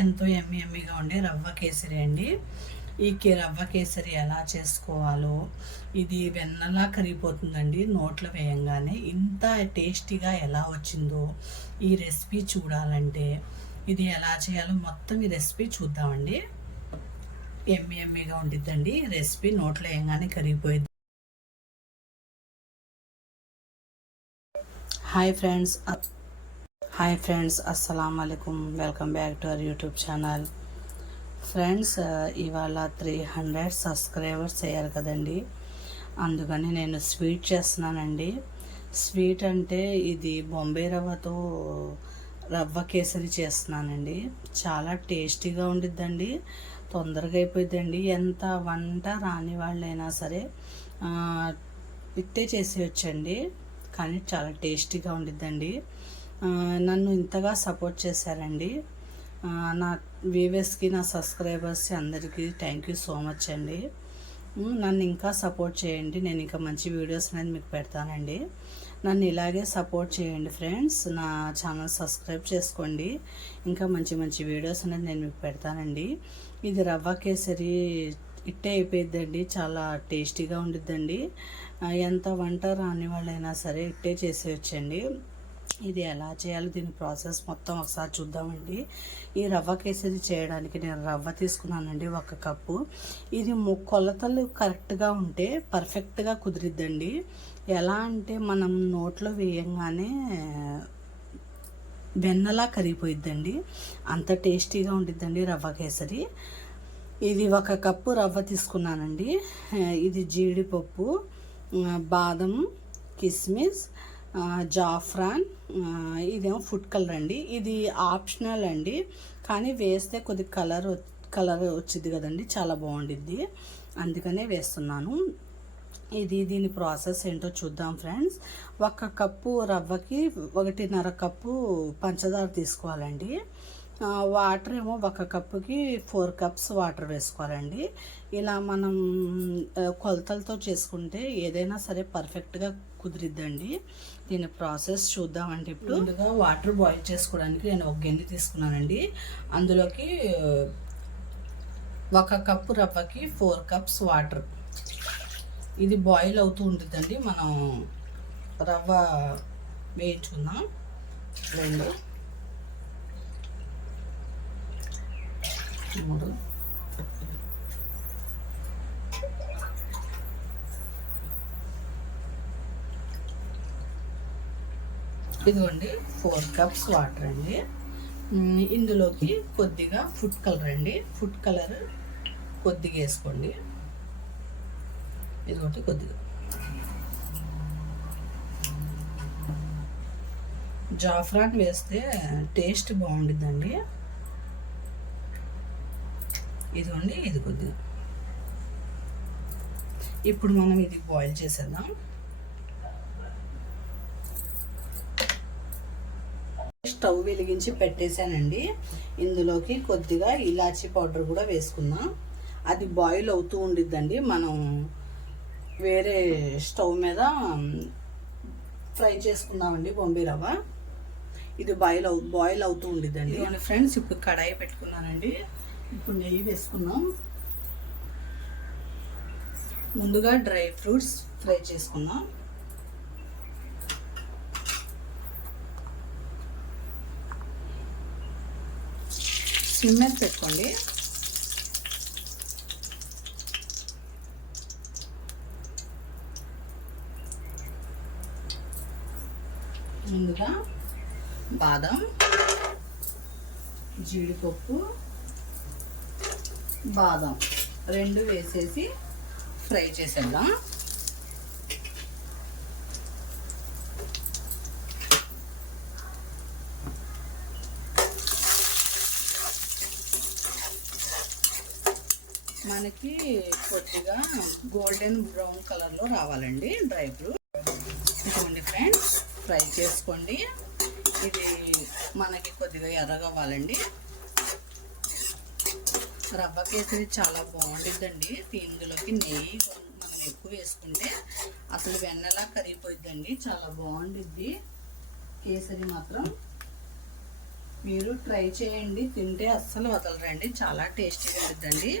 ఎంతో ఎమ్మిగా ఉండే రవ్వ కేసరి అండి. ఈ రవ్వ కేసరి ఎలా చేసుకోవాలో ఇది వెన్నలా కరిగిపోతుందండి నోట్లో వేయంగానే. ఇంత టేస్టీగా ఎలా వచ్చిందో ఈ రెసిపీ చూడాలంటే ఇది ఎలా చేయాలో మొత్తం ఈ రెసిపీ చూద్దామండి. ఎమ్మిగా ఉండిద్దండి రెసిపీ, నోట్లో వేయంగానే కరిగిపోయింది. హాయ్ ఫ్రెండ్స్, అస్సలం వాలేకుమ్. Welcome back to our YouTube channel. Friends, ఇవాళ 300 సబ్స్క్రైబర్స్ అయ్యారు కదండి. అందుకని నేను స్వీట్ చేస్తున్నానండి. స్వీట్ అంటే ఇది బొంబాయి రవ్వతో రవ్వ కేసరి చేస్తున్నానండి. చాలా టేస్టీగా ఉండిద్దండి, తొందరగా అయిపోయిందండి. ఎంత వంట రాని వాళ్ళైనా సరే ఇట్టే చేసేయచ్చండి, కానీ చాలా టేస్టీగా ఉండిద్దండి. నన్ను ఇంతగా సపోర్ట్ చేశారండి. నా వ్యూవర్స్కి, నా సబ్స్క్రైబర్స్కి అందరికీ థ్యాంక్ యూ సో మచ్ అండి. నన్ను ఇంకా సపోర్ట్ చేయండి, నేను ఇంకా మంచి వీడియోస్ అనేది మీకు పెడతానండి. నన్ను ఇలాగే సపోర్ట్ చేయండి ఫ్రెండ్స్. నా ఛానల్ సబ్స్క్రైబ్ చేసుకోండి, ఇంకా మంచి మంచి వీడియోస్ అనేది నేను మీకు పెడతానండి. ఇది రవ్వ కేసరి ఇట్టే అయిపోయిద్దండి, చాలా టేస్టీగా ఉండిద్దండి. ఎంత వంట రాని వాళ్ళైనా సరే ఇట్టే చేసేయచ్చండి. ఇది ఎలా చేయాలో దీని ప్రాసెస్ మొత్తం ఒకసారి చూద్దామండి. ఈ రవ్వ కేసరి చేయడానికి నేను రవ్వ తీసుకున్నానండి 1 కప్పు. ఇది కొలతలు కరెక్ట్గా ఉంటే పర్ఫెక్ట్గా కుదిరిద్దండి. ఎలా అంటే మనం నోట్లో వేయంగానే వెన్నలా కరిగిపోయిద్దండి, అంత టేస్టీగా ఉండిద్దండి రవ్వ కేసరి. ఇది 1 కప్పు రవ్వ తీసుకున్నానండి. ఇది జీడిపప్పు, బాదం, కిస్మిస్, జాఫ్రాన్, ఇదేమో ఫుడ్ కలర్ అండి. ఇది ఆప్షనల్ అండి, కానీ వేస్తే కొద్దిగా కలర్ వచ్చింది కదండి, చాలా బాగుండిద్ది, అందుకనే వేస్తున్నాను. దీని ప్రాసెస్ ఏంటో చూద్దాం ఫ్రెండ్స్. 1 కప్పు రవ్వకి 1.5 కప్పు పంచదార తీసుకోవాలండి. వాటర్ ఏమో 1 కప్పుకి 4 కప్స్ వాటర్ వేసుకోవాలండి. ఇలా మనం కొలతలతో చేసుకుంటే ఏదైనా సరే పర్ఫెక్ట్గా కుదిరిద్దండి. దీని ప్రాసెస్ చూద్దామండి. ఇప్పుడు ముందుగా వాటర్ బాయిల్ చేసుకోవడానికి నేను 1 గిన్నె తీసుకున్నానండి. అందులోకి 1 కప్పు రవ్వకి 4 కప్స్ వాటర్. ఇది బాయిల్ అవుతూ ఉంటుందండి, మనం రవ్వ వేయించుకుందాం. 2 3 ఇదిగోండి 4 కప్స్ వాటర్ అండి. ఇందులోకి కొద్దిగా ఫుడ్ కలర్ అండి. ఫుడ్ కలర్ కొద్దిగా వేసుకోండి. ఇదిగోటి కొద్దిగా జాఫ్రాన్ వేస్తే టేస్ట్ బాగుండిద్దండి. ఇదిగోండి, ఇది కొద్దిగా. ఇప్పుడు మనం ఇది బాయిల్ చేసేద్దాం. స్టవ్ వెలిగించి పెట్టేశానండి. ఇందులోకి కొద్దిగా ఇలాచీ పౌడర్ కూడా వేసుకుందాం. అది బాయిల్ అవుతూ ఉండిద్దండి, మనం వేరే స్టవ్ మీద ఫ్రై చేసుకుందామండి బొంబాయి రవ్వ. ఇది బాయిల్ అవుతూ ఉండిద్దండి. ఫ్రెండ్స్, ఇప్పుడు కడాయి పెట్టుకున్నానండి. ఇప్పుడు నెయ్యి వేసుకున్నాం. ముందుగా డ్రై ఫ్రూట్స్ ఫ్రై చేసుకుందాం. సిమ్ మీద పెట్టుకోండి. ముందుగా బాదం, జీడిపప్పు, బాదం 2 వేసేసి ఫ్రై చేసేద్దాం. మనకి కొద్దిగా గోల్డెన్ బ్రౌన్ కలర్లో రావాలండి డ్రై ఫ్రూట్. ఇదిగోండి ఫ్రెండ్స్, ఫ్రై చేసుకోండి. ఇది మనకి కొద్దిగా ఎర్రగవ్వాలండి. రవ్వ కేసరి చాలా బాగుండిద్దండి. ఇందులోకి నెయ్యి మనం ఎక్కువ వేసుకుంటే అసలు వెన్నలా కరిగిపోయిద్దండి, చాలా బాగుండిద్ది కేసరి మాత్రం. మీరు ట్రై చేయండి, తింటే అస్సలు వదలరండి. చాలా టేస్టీగా ఉంటుందండి.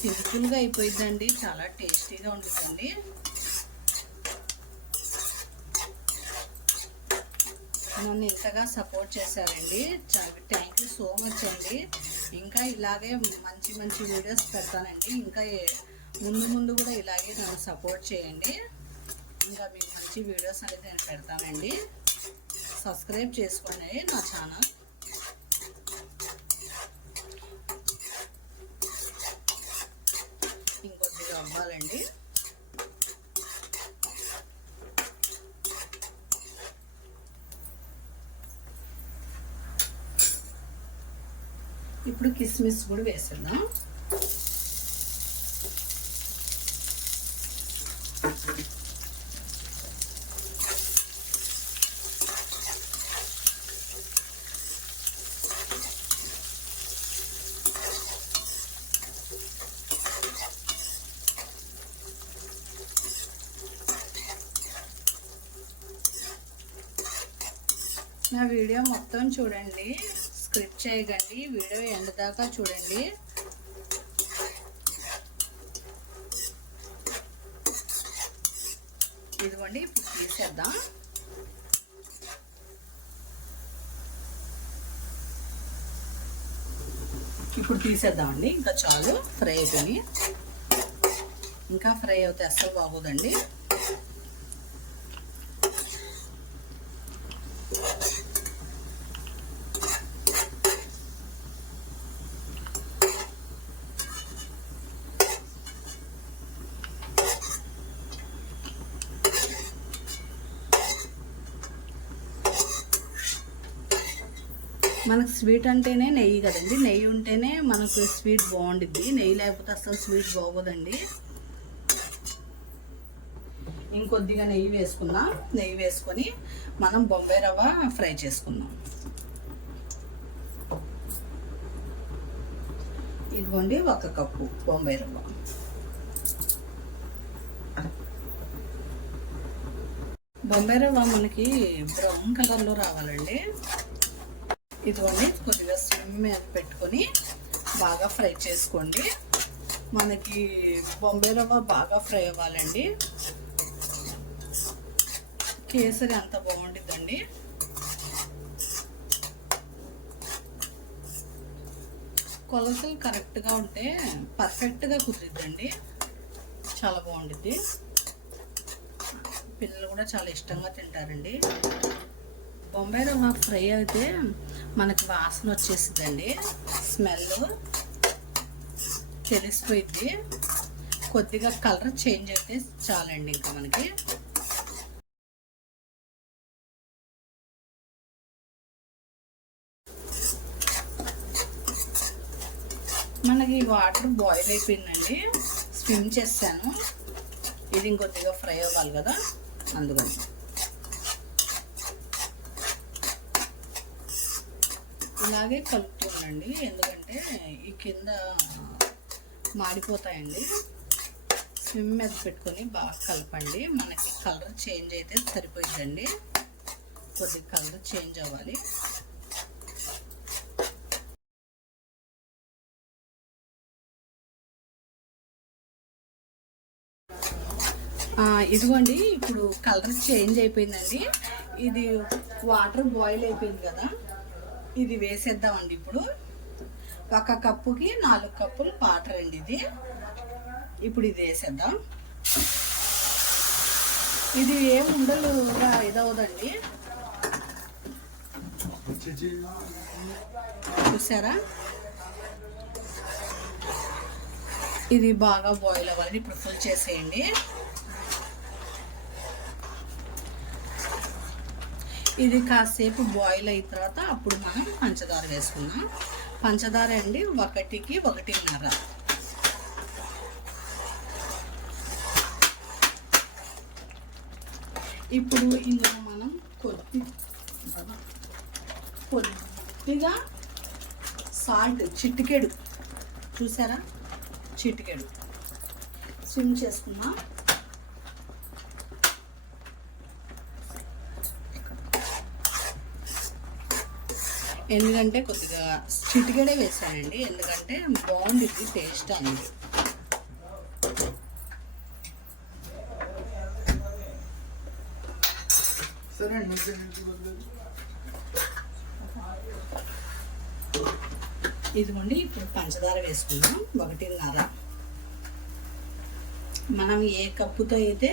సింపుల్గా అయిపోయిందండి, చాలా టేస్టీగా ఉంటుందండి. నన్ను ఇంతగా సపోర్ట్ చేశారండి, థ్యాంక్ యూ సో మచ్ అండి. ఇంకా ఇలాగే మంచి మంచి వీడియోస్ పెడతానండి. ఇంకా ముందు ముందు కూడా ఇలాగే నన్ను సపోర్ట్ చేయండి. ఇంకా మీకు మంచి వీడియోస్ అనేది నేను పెడతానండి. సబ్స్క్రైబ్ చేసుకోండి నా ఛానల్. ఇంకొద్దిగా అవ్వాలండి. ఇప్పుడు కిస్మిస్ కూడా వేసేద్దాం. నా వీడియో మొత్తం చూడండి, స్క్రిప్ట్ చేయకండి, వీడియో ఎండ్ దాకా చూడండి. ఇదిగోండి, ఇప్పుడు తీసేద్దాం. ఇప్పుడు తీసేద్దామండి. ఇంకా చాలు, ఫ్రై అయిపోయి. ఇంకా ఫ్రై అవుతే అస్సలు బాగోదండి. మనకు స్వీట్ అంటేనే నెయ్యి కదండి. నెయ్యి ఉంటేనే మనకు స్వీట్ బాగుండిద్ది. నెయ్యి లేకపోతే అసలు స్వీట్ బాగోదండి. ఇంకొద్దిగా నెయ్యి వేసుకుందాం. నెయ్యి వేసుకొని మనం బొంబాయి రవ్వ ఫ్రై చేసుకుందాం. ఇదిగోండి, 1 కప్పు బొంబాయి రవ్వ. బొంబాయి రవ్వ మనకి బ్రౌన్ కలర్లో రావాలండి. ఇదిగోండి, కొద్దిగా స్విమ్ మీద పెట్టుకొని బాగా ఫ్రై చేసుకోండి. మనకి బొంబాయి రవ్వ బాగా ఫ్రై అవ్వాలండి. కేసరి అంత బాగుంటుందండి. కొలతలు కరెక్ట్గా ఉంటే పర్ఫెక్ట్గా కుదిరిద్దండి. చాలా బాగుంటుంది. పిల్లలు కూడా చాలా ఇష్టంగా తింటారండి. బొంబాయి రవ్వ ఫ్రై అయితే మనకి వాసన వచ్చేసిందండి. స్మెల్ తెలిసిపోయిద్ది. కొద్దిగా కలర్ చేంజ్ అయితే చాలండి. ఇంకా మనకి వాటర్ బాయిల్ అయిపోయిందండి. స్విమ్ చేశాను. ఇది ఇంకొద్దిగా ఫ్రై అవ్వాలి కదా, అందుకని. ఇలాగే కలుపుతుండండి, ఎందుకంటే ఈ కింద మాడిపోతాయండి. స్విమ్ మీద పెట్టుకొని బాగా కలపండి. మనకి కలర్ చేంజ్ అయితే సరిపోయిందండి. కొద్దిగా కలర్ చేంజ్ అవ్వాలి. ఇదిగోండి, ఇప్పుడు కలర్ చేంజ్ అయిపోయిందండి. ఇది వాటర్ బాయిల్ అయిపోయింది కదా, ఇది వేసేద్దామండి. ఇప్పుడు 1 కప్పుకి 4 కప్పులు వాటర్ అండి ఇది. ఇప్పుడు ఇది వేసేద్దాం. ఇది ఏం ఉండలుగా ఇదవదండి, చూసారా? ఇది బాగా బాయిల్ అవ్వాలి. ఇప్పుడు ఫుల్ చేసేయండి. ఇది కాసేపు బాయిల్ అయిన తర్వాత అప్పుడు మనం పంచదార వేసుకుందాం. పంచదార అండి 1కి 1.5. ఇప్పుడు ఇందులో మనం కొద్దిగా సాల్ట్, చిటికెడు, చూసారా? చిటికెడు స్విమ్ చేసుకుందాం. ఎందుకంటే కొద్దిగా చిటికెడే వేసానండి, ఎందుకంటే బాగుండిద్ది టేస్ట్ అనేది. ఇదిగోండి, ఇప్పుడు పంచదార వేసుకుందాం 1.5. మనం ఏ కప్పుతో అయితే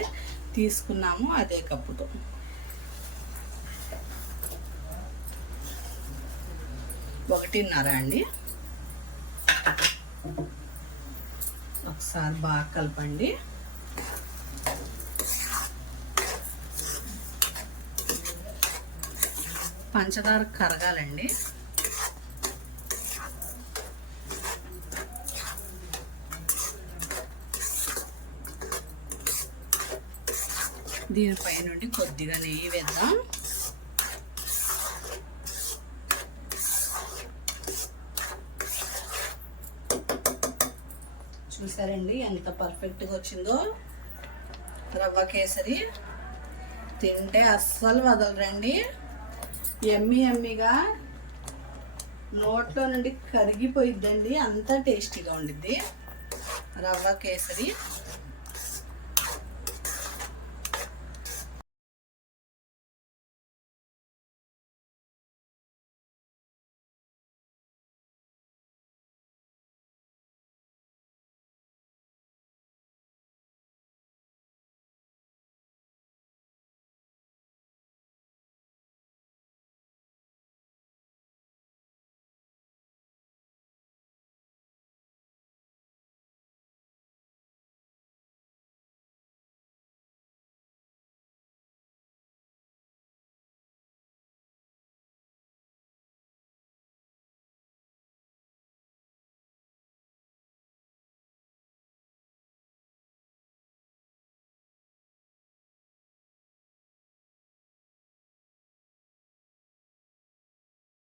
తీసుకున్నామో అదే కప్పుతో. 1.5 అండి. ఒకసారి బాగా కలపండి. పంచదార కరగాలండి. దీనిపై నుండి కొద్దిగా నెయ్యి వేద్దాం. చూసారండి ఎంత పర్ఫెక్ట్గా వచ్చిందో. రవ్వ కేసరి తింటే అస్సలు వదలరండి. ఎమ్మీగా నోట్లో నుండి కరిగిపోయిద్దండి, అంత టేస్టీగా ఉండిద్ది రవ్వ కేసరి.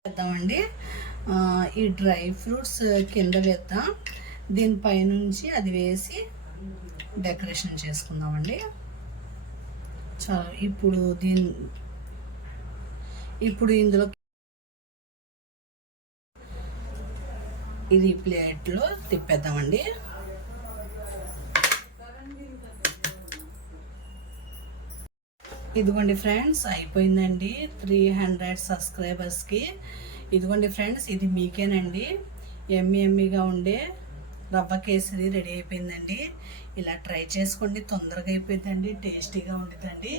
వేద్దామండి. ఈ డ్రై ఫ్రూట్స్ కింద వేద్దాం, దీనిపైనుంచి అది వేసి డెకరేషన్ చేసుకుందామండి. చాలా ఇప్పుడు ఇందులో ఇది ప్లేట్లో తిప్పేద్దామండి. ఇదిగోండి ఫ్రెండ్స్, అయిపోయిందండి 300 సబ్స్క్రైబర్స్కి. ఇదిగోండి ఫ్రెండ్స్, ఇది మీకేనండి. ఎమ్మీగా ఉండే రవ్వ కేసరి రెడీ అయిపోయిందండి. ఇలా ట్రై చేసుకోండి, తొందరగా అయిపోయిందండి, టేస్టీగా ఉండిద్దండి,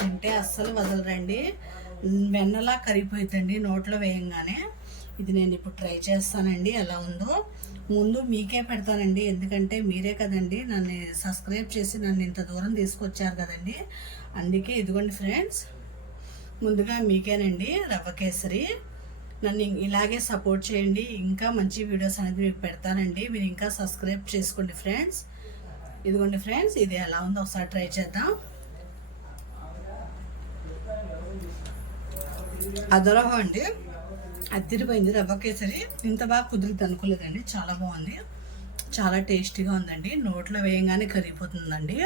తింటే అస్సలు వదలరండి, వెన్నలా కరిగిపోయిందండి నోట్లో వేయంగానే. ఇది నేను ఇప్పుడు ట్రై చేస్తానండి, ఎలా ఉందో. ముందు మీకే పెడతానండి, ఎందుకంటే మీరే కదండి నన్ను సబ్స్క్రైబ్ చేసి నన్ను ఇంత దూరం తీసుకొచ్చారు కదండి, అందుకే. ఇదిగోండి ఫ్రెండ్స్, ముందుగా మీకేనండి రవ్వ కేసరి. నన్ను ఇలాగే సపోర్ట్ చేయండి, ఇంకా మంచి వీడియోస్ అనేది మీకు పెడతానండి, మీరు ఇంకా సబ్స్క్రైబ్ చేసుకోండి ఫ్రెండ్స్. ఇదిగోండి ఫ్రెండ్స్, ఇది ఎలా ఉందో ఒకసారి ట్రై చేద్దాం. అదరహం అండి, అదిరిపోయింది రవ్వ కేసరి. ఇంత బాగా కుదిరిద్ది అనుకోలేదండి, చాలా బాగుంది, చాలా టేస్టీగా ఉందండి, నోట్లో వేయంగానే కరిగిపోతుందండి.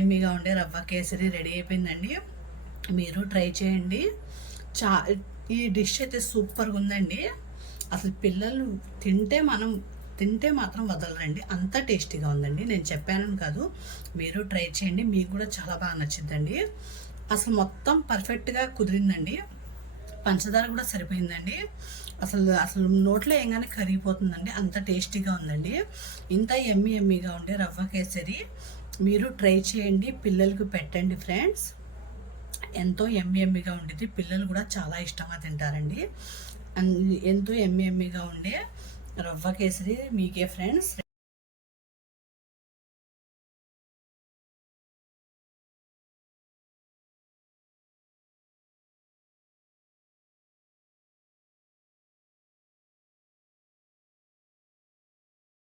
ఎమ్మీగా ఉండే రవ్వ కేసరి రెడీ అయిపోయిందండి, మీరు ట్రై చేయండి. ఈ డిష్ అయితే సూపర్గా ఉందండి, అసలు పిల్లలు తింటే మాత్రం వదలరండి, అంత టేస్టీగా ఉందండి. నేను చెప్పానని కాదు, మీరు ట్రై చేయండి, మీకు కూడా చాలా బాగా నచ్చిందండి. అసలు మొత్తం పర్ఫెక్ట్గా కుదిరిందండి, పంచదార కూడా సరిపోయిందండి, అసలు నోట్లో ఏంగానే కరిగిపోతుందండి, అంత టేస్టీగా ఉందండి. ఇంత ఎమ్మీగా ఉండే రవ్వ కేసరి మీరు ట్రై చేయండి, పిల్లలకు పెట్టండి ఫ్రెండ్స్. ఎంతో ఎమ్మీగా ఉండేది, పిల్లలు కూడా చాలా ఇష్టంగా తింటారండి. ఎంతో ఎమ్మీగా ఉండే రవ్వ కేసరి మీకే ఫ్రెండ్స్